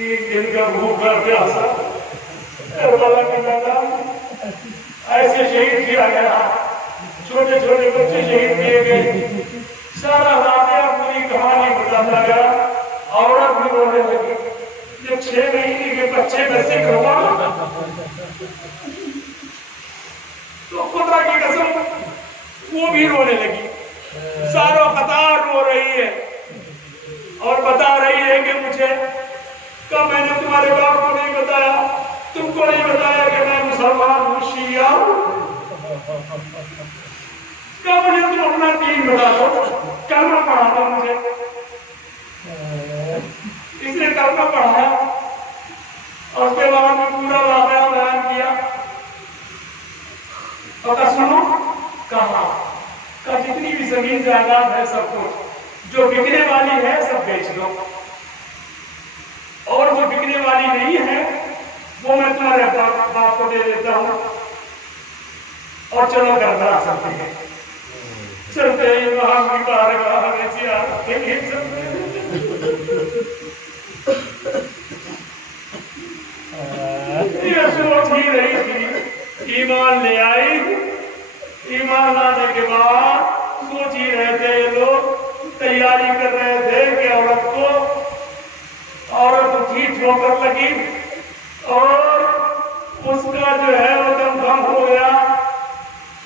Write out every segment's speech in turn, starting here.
ایک دن کا بھوکا پیاسا کربلا کا میدان ایسے شہید کیا گیا، چھوٹے چھوٹے بچے شہید کیے گئے، سارا واقعہ پوری کہانی بتاتا گیا۔ عورت بھی رونے لگی، جب 6 مہینے کے بچے میں سے ہوا تو خدا کی قسم وہ بھی رونے لگی، ساروں قطار رو رہی ہے اور بتا رہی ہے کہ مجھے کب میں نے تمہارے باپ کو نہیں بتایا، تم کو نہیں بتایا کہ میں مسلمان ہوں، شیعہ ہوں، کب مجھے تم اپنا دین بتا دو، کلمہ پڑھا دو مجھے۔ اس نے کلمہ پڑھایا اور اس کے بعد میں پورا واقعہ بیان کیا اور سنو کہا کہ جتنی بھی زمین جائیداد ہے سب کچھ جو بکنے والی ہے سب بیچ دو، اور جو بکنے والی نہیں ہے وہ میں تمہارے باپ کو دے دیتا ہوں، اور چلو کربلا چلتے ہیں۔ چلتے ہی وہاں کی بارگاہ میں زیارت کے لیے چلتے ہیں۔ یہ سوچ ہی رہی تھی، ایمان لے آئی، ایمان لانے کے بعد سوچ ہی رہے تھے یہ لوگ، تیاری کر رہے تھے کہ عورت اٹھی ٹھوکر لگی اور اس کا جو ہے وہ دم بم ہو گیا،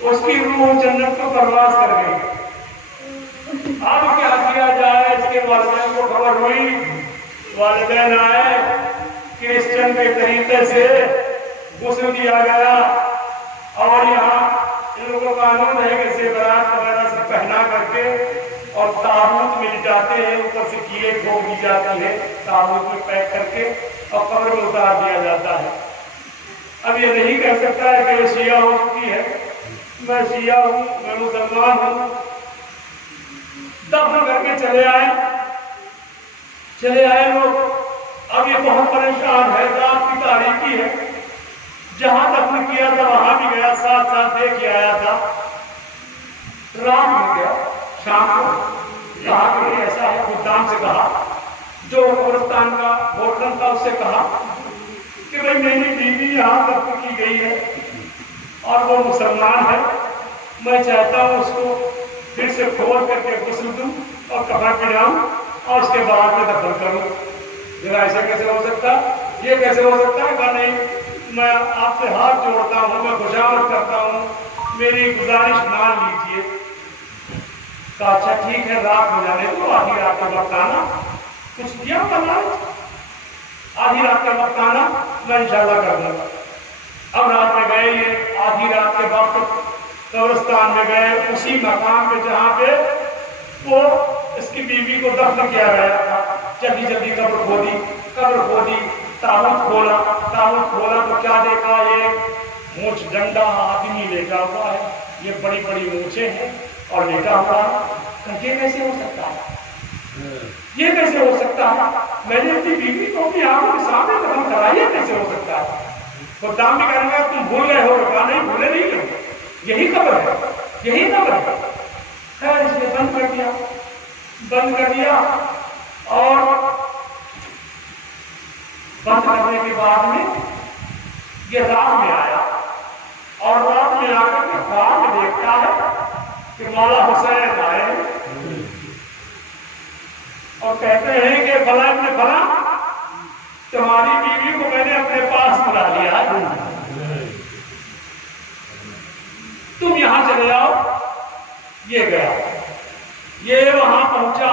اس کی روح جنت کو پرواز کر گئی۔ اب کیا کیا جائے، اس کے والدین کو خبر ہوئی، والدین آئے، کرسچن کے طریقے سے غسل دیا گیا، اور یہاں ان لوگوں کا قانون ہے کہ زیورات وغیرہ سے پہنا کر کے اور تابوت میں لٹاتے ہیں، اوپر سے کیلیں ٹھوک دی جاتی ہے، تابوت میں پیک کر کے اور قبر میں اتار دیا جاتا ہے۔ اب یہ نہیں کہہ سکتا ہے کہ یہ شیعہ ہو چکی ہے، میں شیعہ ہوں، میں مسلمان ہوں۔ دفن کر کے چلے آئے لوگ۔ اب یہ بہت پریشان ہے، رات کی تاریکی ہے، جہاں دفن کیا تھا وہاں بھی گیا، ساتھ ساتھ دیکھ کے آیا تھا، رات میں گیا، شام کو کہا کہ ایسا ہے، خدام سے کہا، جو قبرستان کا ہوٹل تھا اس سے کہا کہ بھئی میری بیوی یہاں دفن کی گئی ہے اور وہ مسلمان ہے، میں چاہتا ہوں اس کو پھر سے کھول کر کے غسل دوں اور کفن پہناؤں اور اس کے بعد میں دفن کروں۔ ذرا ایسا کیسے ہو سکتا ہے، یہ کیسے ہو سکتا ہے؟ کہ نہیں، میں آپ سے ہاتھ جوڑتا ہوں، میں خوشامد کرتا ہوں، میری گزارش مان لیجئے۔ کہا اچھا ٹھیک ہے، رات ہو جانے تو آدھی رات کا وقت آنا، کچھ دیا بنا، آدھی رات کا وقت آنا، میں انشاءاللہ کر دوں گا۔ اب رات میں گئے، یہ آدھی رات کے وقت قبرستان میں گئے، اسی مقام پہ جہاں پہ وہ اس کی بیوی کو دفن کیا گیا تھا۔ جلدی جلدی قبر کھودی، تابوت کھولا تو کیا دیکھا، یہ مونچھ ڈنڈا آدمی لیٹا ہوا ہے، یہ بڑی بڑی مونچھیں ہیں اور لیٹا ہوا ہے۔ یہ کیسے ہو سکتا ہے، یہ کیسے ہو سکتا ہے؟ میں نے اپنی بیوی کو اپنی آنکھوں کے سامنے دفن کرا، یہ کیسے ہو سکتا ہے؟ خدام بھی کہنے گا تم بھول گئے ہو، کہا نہیں بھولے نہیں ہو، یہی قبر ہے، یہی قبر ہے۔ خیر اس نے بند کر دیا اور بند کرنے کے بعد میں یہ رات میں آیا، اور رات میں آ کر کے خواب میں دیکھتا ہے کہ مولا حسین آئے اور کہتے ہیں کہ فلاں ابن فلاں تمہاری بیوی کو میں نے اپنے پاس بلا لیا ہے، تم یہاں چلے آؤ۔ یہ گیا، یہ وہاں پہنچا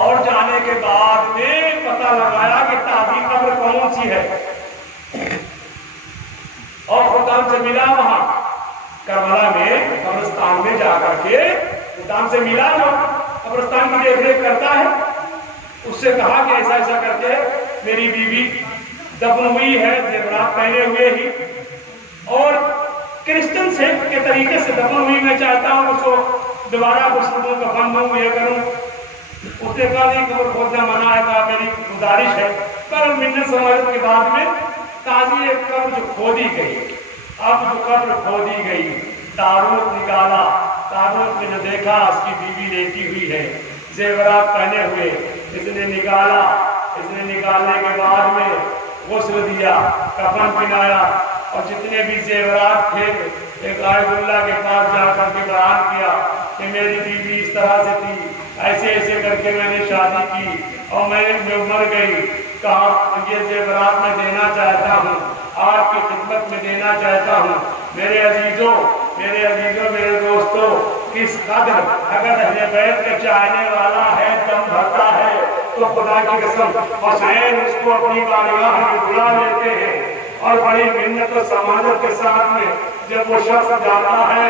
اور جانے کے بعد میں پتہ لگایا کہ تازی قبر کون سی ہے، اور خدام سے ملا وہاں کربلا میں، قبرستان میں جا کر کے خدام سے ملا، جو قبرستان کی دیکھ ریکھ کرتا ہے، اس سے کہا کہ ایسا ایسا کر کے میری بیوی دفن ہوئی ہے، زیورات پہنے ہوئے ہی، اور کرسچن سے کے طریقے سے دفن ہوئی، میں چاہتا ہوں اس کو دوبارہ غسل دوں، کفن دوں، یہ کروں۔ اس نے کہا نہیں، قبر کھودنا منع ہے، کہا میری گزارش ہے۔ پر منت سماجت کے بعد میں تازی ایک قبر جو کھودی گئی، اب جو قبر کھودی گئی، تابوت نکالا، تابوت میں جو دیکھا اس کی بیوی لیٹی ہوئی ہے، زیورات پہنے ہوئے، اس نے نکالنے کے بعد میں غسل دیا، کفن پہنایا، اور جتنے بھی زیورات تھے ایک آیت اللہ کے پاس جا کر کے بیان کیا کہ میری بیوی اس طرح سے تھی، ایسے ایسے کر کے میں نے شادی کی اور میں مر گئی، کہا یہ زیورات میں دینا چاہتا ہوں، آپ کی خدمت میں دینا چاہتا ہوں۔ میرے عزیزوں میرے دوستوں، کس قدر اگر اہل بیت کا چاہنے والا ہے، دم بھرتا ہے، تو خدا کی قسم حسین اس کو اپنی بارگاہ میں بلا لیتے ہیں، اور بڑی منت و سماجت کے ساتھ میں جب وہ شخص جاتا ہے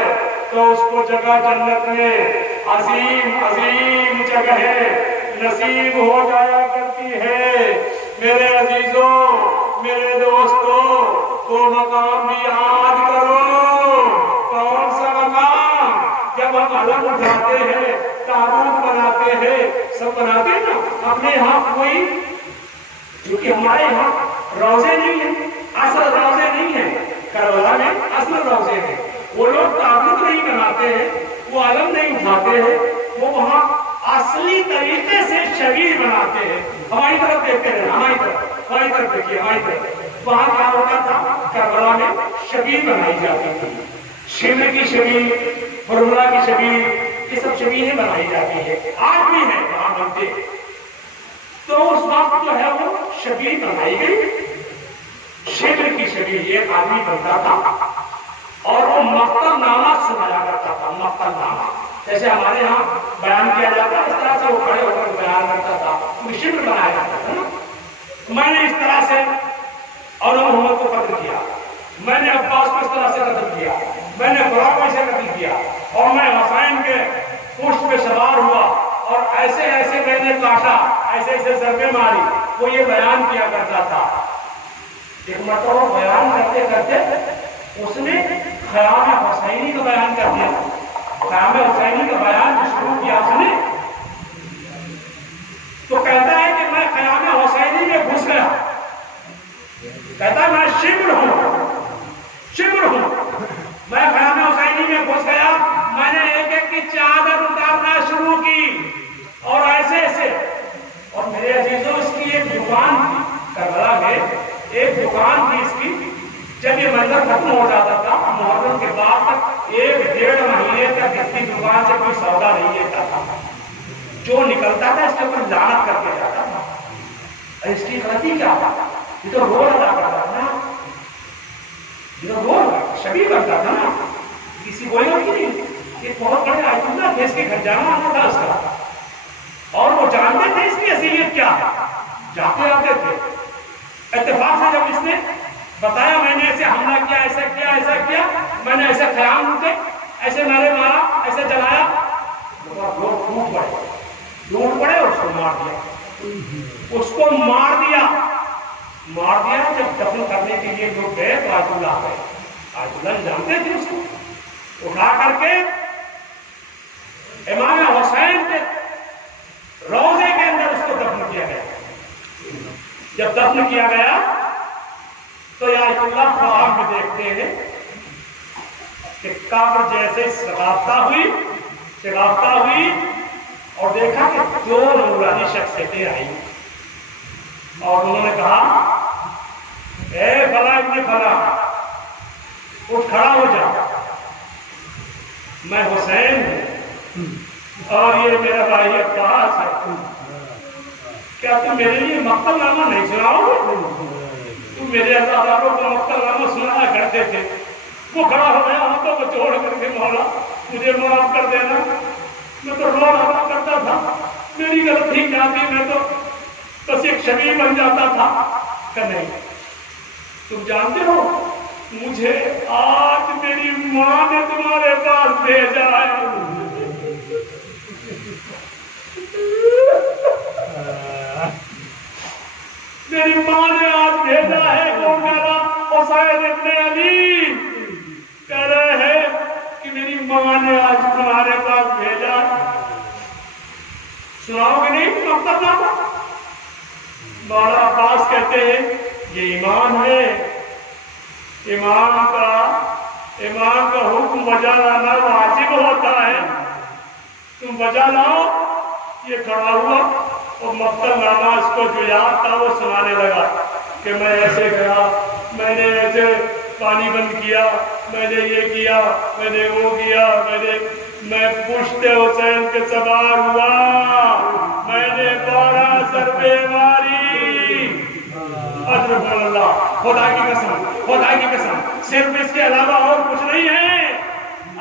تو اس کو جگہ جنت میں عظیم جگہ نصیب ہو جایا کرتی ہے۔ میرے عزیزوں، میرے دوستوں، وہ مقام بھی یاد کرو۔ کون سا مقام؟ جب ہم علم اٹھاتے ہیں، تابوت بناتے ہیں، سب بناتے ہیں نا اپنے ہاں کوئی، کیونکہ ہمارے ہاں روزے نہیں ہیں، اصل روزے نہیں ہیں، کربلا میں اصل روزے ہیں۔ وہ لوگ تابوت نہیں بناتے ہیں، وہ علم نہیں اٹھاتے ہیں، وہ وہاں اصلی طریقے سے شبیر بناتے ہیں۔ ہماری طرف دیکھتے ہیں، ہماری طرف دیکھیے، ہماری طرف وہاں کیا ہوتا تھا؟ کربلا میں شبیر بنائی جاتی تھی، شمر کی شبیر، حرملہ کی شبیر، یہ سب شبیریں بنائی جاتی ہے، آج بھی ہے وہاں بنتے ہیں۔ تو اس وقت جو ہے وہ شبیر بنائی گئی، شمر کی شبیر، ایک آدمی بنتا تھا اور وہ مقتل نامہ سنایا کرتا تھا، مقتل نامہ جیسے ہمارے ہاں بیان کیا جاتا ہے، اس طرح سے وہ کھڑے ہو کر بیان کرتا تھا، شمر بنایا جاتا تھا نا۔ میں نے اس طرح سے اور محمد کو قتل کیا، میں نے عباس کو اس طرح سے قتل کیا، میں نے فلاں کو اسے قتل کیا، اور میں حسین کے پشت پہ سوار ہوا اور ایسے ایسے میں نے کاٹا، ایسے ایسے ضربے ماری، وہ یہ بیان کیا کرتا تھا۔ ایک مرتبہ بیان کرتے کرتے اس نے خیام حسینی کا بیان کر دیا، خیام حسینی کا بیان شروع کیا اس نے، تو کہتا ہے کہ میں خیام حسینی میں گھس گیا، کہتا ہے میں شمر ہوں، میں خیام حسینی میں گھس گیا، میں نے ایک ایک کی چادر اتارنا شروع کی اور ایسے ایسے، اور میرے عزیزوں اس کی ایک دکان تھی کربلا میں، ایک دکان تھی اس کی، جب یہ منظر ختم ہو جاتا تھا محرم کے بعد تک 1-1.5 مہینے تک اس کی دکان سے کوئی سودا نہیں لیتا تھا، جو نکلتا تھا اس کے اوپر لعنت کر کے جاتا تھا۔ اس کی غلطی کیا تھا؟ یہ تو رول ادا کرتا تھا نا، یہ تو رول شبیر کرتا تھا نا، کسی کوئی غلطی نہیں، یہ بہت بڑے آیت اللہ تھے، اس کے گھر جانا آنا تھا اس کا، اور وہ جانتے تھے اس کی اصلیت کیا ہے، جاتے آتے تھے۔ اتفاق سے جب اس نے بتایا میں نے ایسے حملہ کیا، ایسا کیا، ایسا کیا، میں نے ایسے خیام لوٹے، ایسے نعرے مارا، ایسے جلایا، لوگ ٹوٹ پڑے اور اس کو مار دیا، اس کو مار دیا۔ جب دفن کرنے کے لیے لوگ گئے تو آیت اللہ گئے، آیت اللہ جانتے تھے اس کو، اٹھا کر کے امام حسین کے روضے کے اندر اس کو دفن کیا گیا۔ جب دفن کیا گیا تو آیت اللہ خواب میں دیکھتے ہیں کہ قبر جیسے شگافتہ ہوئی اور دیکھا کہ 2 نورانی شخصیتیں آئی اور انہوں نے کہا اے فلاں ابن فلاں اٹھ کھڑا ہو جا، میں حسین ہوں اور یہ میرا بھائی عباس ہے، کیا تم میرے لیے مقتل نامہ نہیں سناؤ گے؟ تم میرے عزاداروں کو مقتل نامہ سنایا کرتے تھے۔ وہ کھڑا ہو گیا ہاتھوں کو جوڑ کر کے، مولا مجھے معاف کر دینا، میں تو رو رہا کرتا تھا، میری غلطی کیا تھی، میں تو بس ایک شبیر بن جاتا تھا۔ کہ نہیں، تم جانتے ہو مجھے آج میری ماں نے تمہارے پاس بھیجا ہے، میری ماں نے آج بھیجا ہے، کون کہہ رہا؟ حسین ابن علی کہہ رہے ہیں کہ میری ماں نے آج تمہارے پاس بھیجا۔ سناؤ گے نہیں مقتل نامہ؟ مولانا عباس کہتے ہیں یہ ایمان ہے، امام کا حکم بجا لانا واجب ہوتا ہے، تم بجا لاؤ۔ یہ کھڑا ہوا اور مقتل نامہ اس کو جو یاد تھا وہ سنانے لگا کہ میں ایسے گیا، میں نے ایسے پانی بند کیا، میں نے یہ کیا، میں نے وہ کیا، میں پشت حسین کے سوار ہوا، میں نے 12 ضربے ماری۔ اللہ، خدا کی قسم، خدا کی قسم، صرف اس کے علاوہ اور کچھ نہیں ہے۔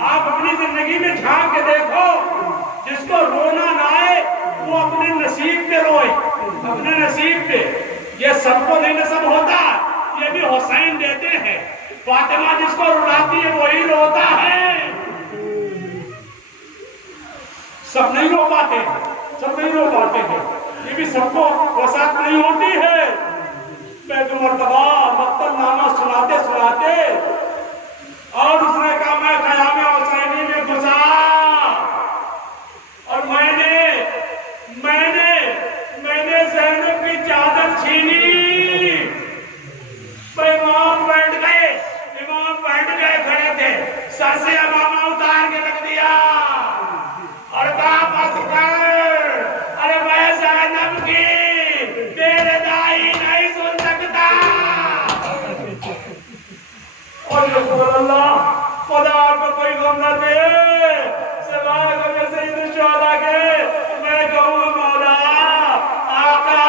آپ اپنی زندگی میں جھانک کے دیکھو، جس کو رونا نہ آئے وہ اپنے نصیب پہ روئے، اپنے نصیب پہ۔ یہ سب کو نہیں نصب ہوتا، یہ بھی حسین دیتے ہیں۔ فاطمہ جس کو رلاتی ہے وہی روتا ہے، سب نہیں رو پاتے ہیں، سب نہیں رو پاتے ہیں، یہ بھی سب کو وسعت نہیں ہوتی ہے۔ میں تو مرتبہ مقتل نامہ سناتے سناتے اور اس نے کہا میں خیام حسینی میں گھسا اور میں نے زینب کی چادر چھینی۔ امام بیٹھ گئے کھڑے تھے، سر سے امامہ اتار کے رکھ دیا اور کہا بس کر، ارے میں زینب کی تیرے دائی نہیں سن سکتا۔ اور اللہ خدا آپ کو کوئی غم نہ دے، سوائے غم سید الشہداء کے میں کہوں مولا آقا،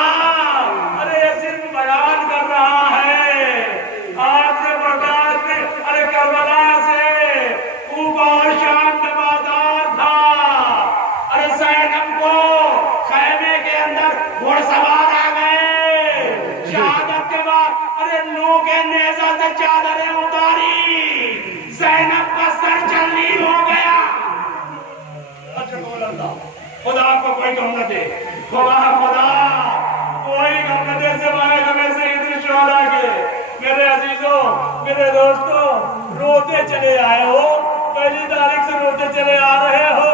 ارے یہ صرف بیان کر رہا ہے، آج سے برکات میں، ارے کربلا سے اوپر شام نمازدار تھا، ارے زینب کو خیمے کے اندر گھوڑ سوار آ گئے، شہادت کے بعد ارے نو کے نیزہ سے چادریں اتاری، زینب کا سر چلنی ہو گیا۔ اچھا بول اللہ، خدا آپ کو کوئی غم نہ دے، خدا کوئی غم نہ دے، سوائے غم سید الشہداء کے۔ میرے عزیزوں، میرے دوستوں، روتے چلے آئے ہو، پہلی تاریخ سے روتے چلے آ رہے ہو،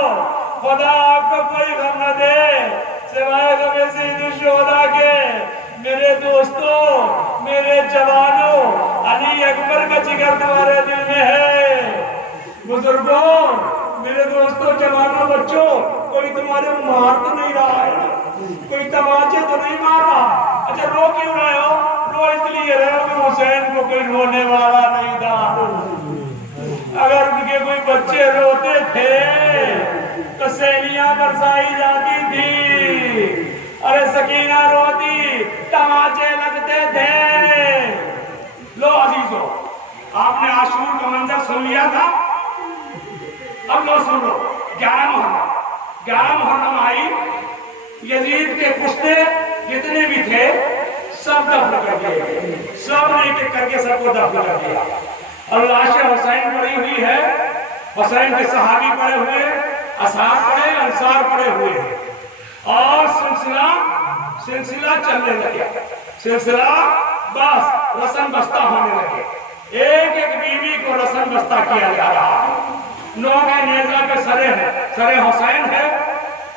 خدا آپ کو کوئی غم نہ دے، سوائے غم سید الشہداء کے۔ میرے دوستوں، میرے جوانوں، علی اکبر کا جگر تمہارے دل میں ہے۔ بزرگوں، میرے دوستوں، جوانوں، بچوں، کوئی تمہارے مار تو نہیں رہا ہے، کوئی تماچے تو نہیں مار رہا؟ اچھا رو کیوں رہے ہو؟ رو اس لیے رہے ہو کہ حسین کو کوئی رونے والا نہیں تھا۔ اگر ان کے کوئی بچے روتے تھے تو سینیاں برسائی جاتی تھی، ارے سکینہ روتی، تماچے لگتے تھے۔ لو عزیزو، آپ نے عاشور کا منظر سن لیا تھا، اب لو سن لو۔ 11 محرم آئی، یزید کے پشتے جتنے بھی تھے سب دفن کر دیے، سب ایک ایک کر کے سب کو دفن کر دیا، اور لاش حسین پڑی ہوئی ہے، حسین کے صحابی پڑے ہوئے، اصحاب پڑے، انصار پڑے ہوئے ہیں، اور سلسلہ چلنے لگے، سلسلہ بس رسم بستہ ہونے لگے، ایک ایک بیوی کو رسم بستہ کیا جا رہا ہے۔ 9 کے نیزہ کے سر حسین ہے،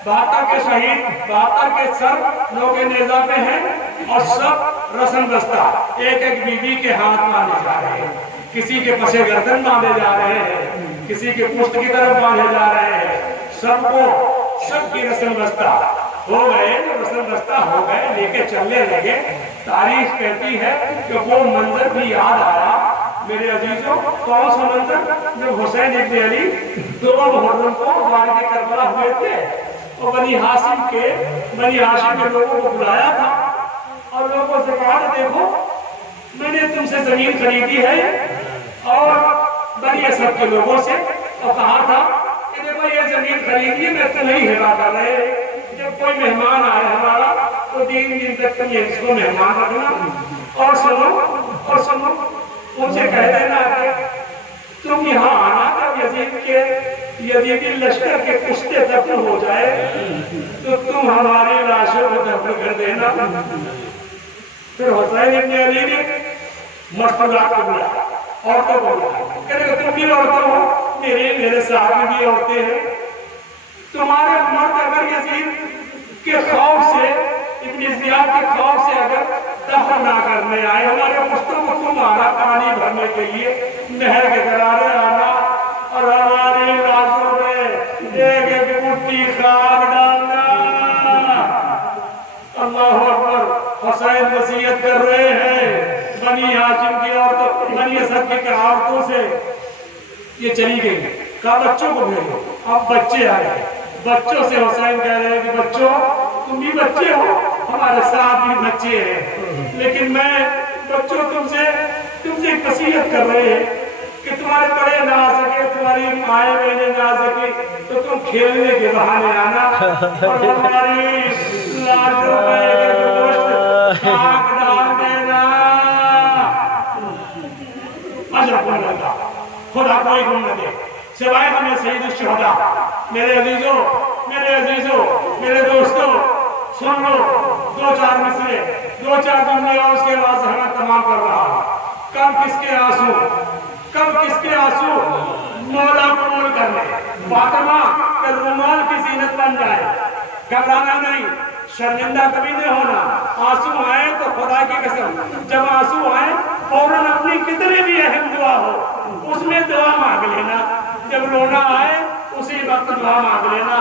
72 کے شہید، 72 کے سر 9 کے نیزہ پہ ہیں، اور سب رسم بستہ ایک ایک بیوی کے ہاتھ باندھے جا رہے ہیں، کسی کے پسے گردن باندھے جا رہے ہیں، کسی کے پشت کی طرف باندھے جا رہے ہیں، سب کی رسم بستہ ہو گئے، رسم بستہ ہو گئے، لے کے چلنے لگے۔ تاریخ کہتی ہے کہ وہ منظر بھی یاد آیا میرے عزیزوں۔ کون سا منظر؟ جب حسین ابن علی 2 محرم کو والد کربلا ہوئے تھے، اور بنی ہاشم کے لوگوں کو بلایا تھا، اور لوگوں سے کہا کہ دیکھو میں نے تم سے زمین خریدی ہے، اور بنی اسد کے لوگوں سے، اور کہا تھا کہ دیکھو یہ زمین خریدی میں تو نہیں ہلا کر رہے، جب کوئی مہمان آئے ہمارا تو 3 دن تک تم اس کو مہمان رکھنا، اور سنو ان سے کہہ دینا کہ تم یہاں آنا جب یزیدی لشکر کے پشتے دفن ہو جائے تو تم ہماری لاشوں کو دفن کر دینا۔ پھر حسین ابن علی نے مرتضیٰ کو بلایا، عورتوں کو بلایا، کہ تم بھی عورتوں ہو، میرے ساتھ بھی عورتیں ہیں، تمہارے مرد اگر یزید کے خوف سے، ابن زیاد کے خوف سے اگر دفن نہ کرنے آئے ہمارے پشتوں کو، تمہارا پانی بھرنے کے لیے نہر کے کنارے آنا اور ہماری لاشوں میں ایک ایک مٹھی خاک ڈالنا۔ اکبر حسین وصیت کر رہے ہیں بنی ہاشم کی عورتوں بنی اسد کی عورتوں سے یہ چلی گئی کہا بچوں کو بھیجو اب بچے آئے بچوں سے حسین کہہ رہے ہیں کہ بچوں تم بھی بچے ہو ہمارے ساتھ بھی بچے ہیں لیکن میں بچوں تم سے وصیت کر رہے ہیں کہ تمہارے بڑے نہ آ سکے تمہاری مائیں بہنیں نہ آ سکے تو تم کھیلنے کے بہانے آنا اور ہماری لاٹوں میں گوشت خاک ڈال دینا اجر کو لگا خدا کوئی گم نہ دے سوائے ہمیں سید الشہداء میرے عزیزوں میرے دوستوں سن لو دو چار مصرے دو چار جملے اور اس کے بعد ہمیں تمام کر رہا کم کس کے آنسو مولا قبول کر لے فاطمہ کہ رومال کی زینت بن جائے گھبرانا نہیں شرمندہ کبھی نہیں ہونا آنسو آئے تو خدا کی قسم جب آنسو آئے فوراً اپنی کتنے بھی اہم دعا ہو اس میں دعا مانگ لینا جب رونا آئے اسی وقت دعا مانگ لینا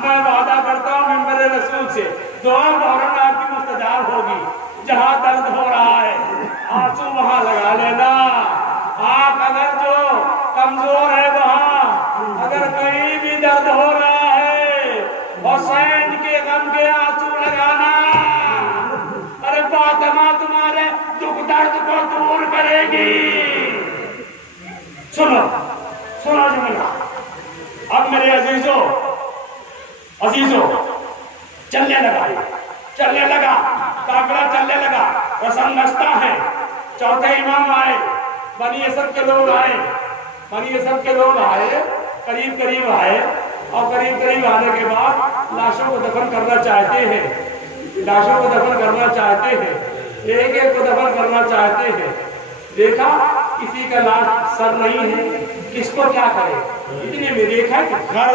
میں وعدہ کرتا ہوں ممبر رسول سے دعا فوراً آپ کی مستجاب ہوگی جہاں درد ہو رہا ہے آنسو وہاں لگا لینا آپ اگر جو کمزور ہے وہاں اگر کہیں بھی درد ہو رہا ہے حسین کے غم کے آنسو لگانا ارے فاطمہ تمہارے دکھ درد کو دور کرے گی سنو جملہ اب میرے عزیزوں چلنے لگا کافلہ چلنے لگا رسم نشتا ہے چوتھے امام آئے بنی اسد کے لوگ آئے قریب آئے اور قریب آنے کے بعد لاشوں کو دفن کرنا چاہتے ہیں ایک کو دفن کرنا چاہتے ہیں دیکھا کسی کا لاش سر نہیں ہے کس کو کیا کرے اتنے میں دیکھا کہ گھڑ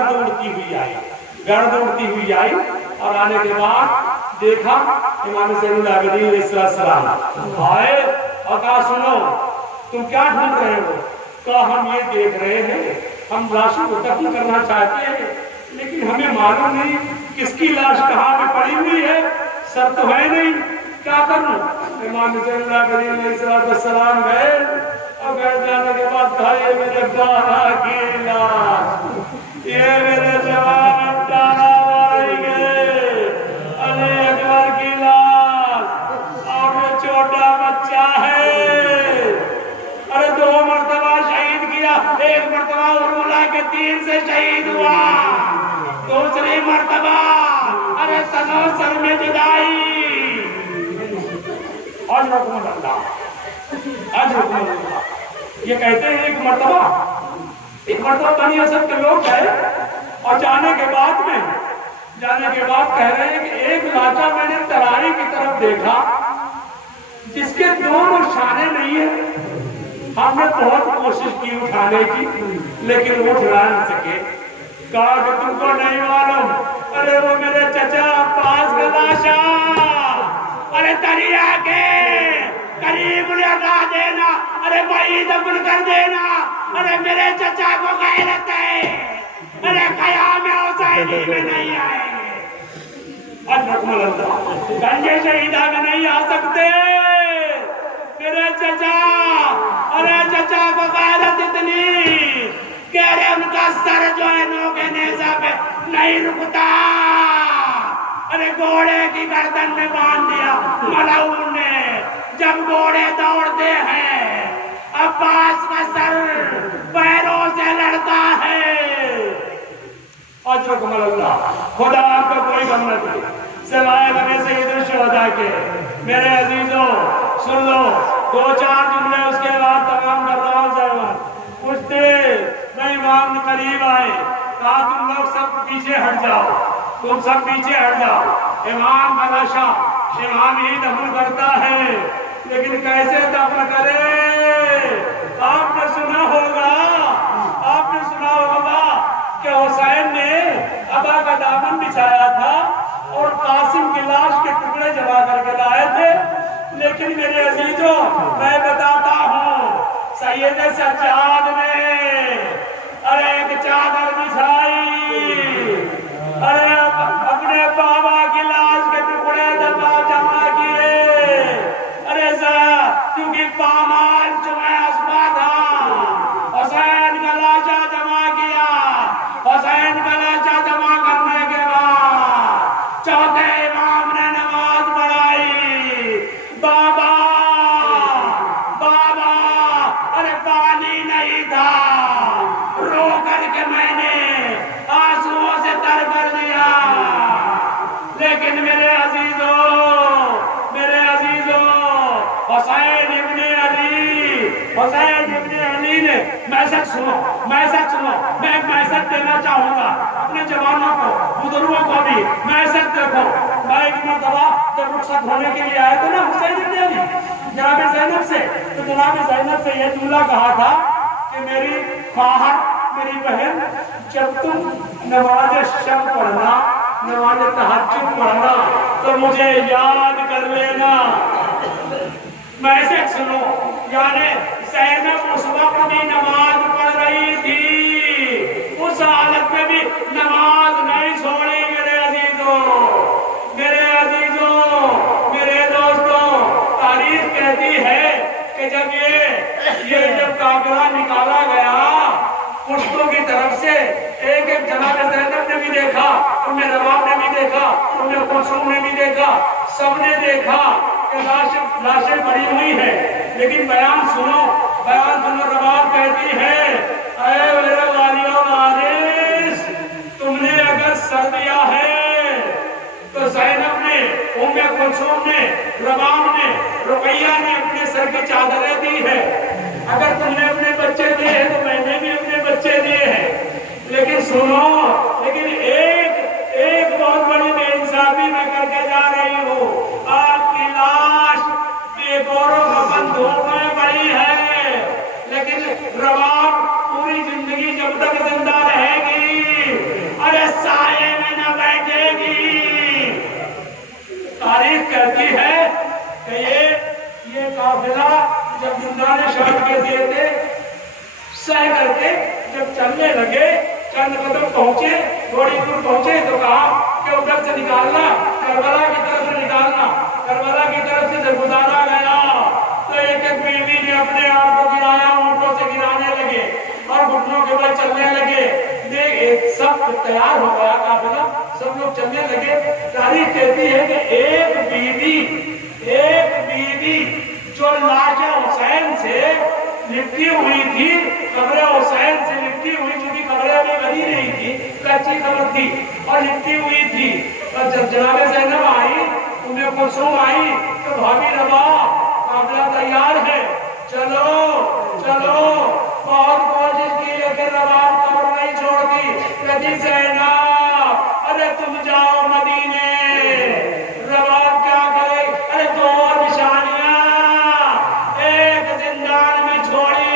دوڑتی ہوئی آئی اور آنے کے بعد دیکھا امام زین العابدین علیہ السلام آئے اور کہا سنو تم کیا ڈھونڈ رہے ہو کہا ہم یہ دیکھ رہے ہیں ہم لاشوں کو دفن کرنا چاہتے ہیں لیکن ہمیں معلوم نہیں کس کی لاش کہاں پہ پڑی ہوئی ہے سر تو ہے نہیں کیا کروں امام زین العابدین علیہ السلام گئے اور گھر جانے کے بعد کہا یہ میرے بارہ کی لاش یہ میرے جوان اٹھارہ مارے گئے علی اکبر کی لاش اور یہ چھوٹا بچہ ہے ارے 2 مرتبہ شہید کیا 1 مرتبہ ارملا کے تیر سے شہید ہوا دوسری مرتبہ ارے تنو سر میں جدائی اجرکم اللہ یہ کہتے ہیں ایک مرتبہ بنی اسد کے لوگ گئے اور جانے کے بعد کہہ رہے ہیں کہ ایک لاچا میں نے ترائی کی طرف دیکھا جس کے دونوں شانے نہیں ہیں ہم نے بہت کوشش کی اٹھانے کی لیکن وہ اٹھا نہیں سکے کہا کہ تم کو نہیں معلوم ارے وہ میرے چچا عباس کا لاشا ارے دریا کے قریب لگا دینا ارے وہی دفن کر دینا ارے میرے چچا کو غیرت ہے ارے قیام حسینی میں نہیں آئے اجرکم اللہ گنجے شہیدہ میں نہیں آ سکتے میرے چچا ارے چچا کو غیرت اتنی کہ ارے ان کا سر جو ہے نو کے نیزہ پہ نہیں رکتا ارے گھوڑے کی گردن میں باندھ دیا ملعون نے جب گھوڑے دوڑتے ہیں عباس کا سر پیروں سے لڑتا ہے اجرکم اللہ خدا آپ کا کوئی غم نہ کرے سوائے ہمیں سید الشہداء کے میرے عزیزوں سن لو 2-4 جملے اس کے بعد تمام کر رہا ہوں زیمان کچھ دیر میں امام قریب آئے کہا تم لوگ سب پیچھے ہٹ جاؤ امام بلاشا امام ہی دفن کرتا ہے لیکن کیسے دفن کرے آپ نے سنا ہوگا کہ حسین نے ابا کا دامن بچھایا تھا اور قاسم کی لاش کے ٹکڑے جما کر کے لائے تھے لیکن میرے عزیزوں میں بتاتا ہوں سید سجاد نے ارے ایک چادر بچھائی ارے اپنے بابا کی لاش کے ٹکڑے جمع حسین ابن علی نے میسج سنو، میسج سنو، میں ایک میسج دینا چاہوں گا اپنے جوانوں کو، بزرگوں کو بھی میسج دیکھو۔ میں ایک مرتبہ جب رخصت ہونے کے لیے آئے تھے نا حسین ابن علی جناب زینب سے، تو جناب زینب سے یہ جملہ کہا تھا کہ میری خواہر، میری بہن، جب تم نماز شب پڑھنا، نماز تہجد پڑھنا تو مجھے یاد کر لینا۔ میسج سنو، یعنی زینب اس وقت بھی نماز پڑھ رہی تھی، اس حالت میں بھی نماز نہیں چھوڑی میرے عزیزوں، میرے عزیزوں، میرے دوستوں۔ تاریخ کہتی ہے کہ جب جب قافلہ نکالا گیا پشتوں کی طرف سے، ایک ایک جناب زینب نے بھی دیکھا، ام رباب نے بھی دیکھا، ام کلثوم نے بھی دیکھا، سب نے دیکھا کہ لاشیں پڑی ہوئی ہیں، لیکن بیان سنو، بیان سنو۔ رباب کہتی ہے اے میرے والی و وارث، تم نے اگر سر دیا ہے تو زینب نے، ام کلثوم نے، رباب نے، رقیہ نے اپنے سر کی چادریں دی ہے۔ اگر تم نے اپنے بچے دیے ہیں تو میں نے بھی اپنے بچے دیے ہیں، لیکن سنو، لیکن ایک بہت بڑی بے انصافی میں کر کے جا رہی ہوں، آپ کی لاش بے گور و کفن دھوپ میں پڑی ہے، لیکن رباب پوری زندگی جب تک زندہ رہے گی ارے سائے میں نہ بیٹھے گی۔ تاریخ کہتی ہے کہ یہ قافلہ جب زندان شہر کے دیے تھے، سہ کر کے جب چلنے لگے، چند قدم پہنچے، تھوڑی دور پہنچے تو کہا کہ ادھر سے نکالنا، کربلا کی طرف سے نکالنا، کربلا کی طرف سے جب گزارا گیا تو ایک ایک بیوی نے اپنے آپ کو گرایا، اونٹوں سے گرانے لگے اور گھٹنوں کے بل چلنے لگے۔ سب تیار ہو گیا قافلہ، سب لوگ چلنے لگے۔ تاریخ کہتی ہے کہ ایک بیوی جو لاش حسین سے لپٹی ہوئی تھی، قبر حسین سے لپٹی ہوئی، چونکہ قبر ابھی بنی نہیں تھی، کچی قبر تھی اور لپٹی ہوئی تھی، اور جب جناب زینب آئی، ام کلثوم آئی تو بھابی رباب قافلہ تیار ہے، چلو چلو۔ بہت کوشش کی لیکن رباب قبر نہیں چھوڑتی، کہتی زینب ارے تم جاؤ مدینے۔ رباب کیا کرے، ارے دو نشانیاں، ایک زندان میں چھوڑی،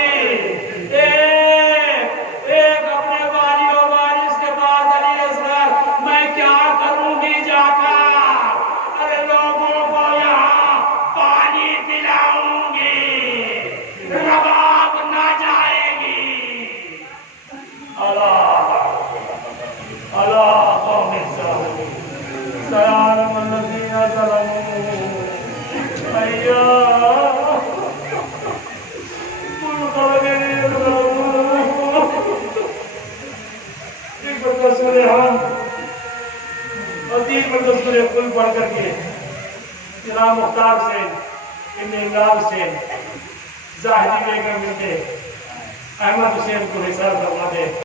ایک اپنے والی و وارث کے پاس علی اصغر، میں کیا کروں گی جا کر، ارے لوگوں کو یہاں پانی پلاؤں گی، رباب نہ جائے گی۔ اللہ قوم سلام الذین ظلموا سورہ کل پڑھ کر کے جناب مختار سے، ابن عمران سے، زاہدی بیگم سے، احمد حسین کو حصہ فرما دے۔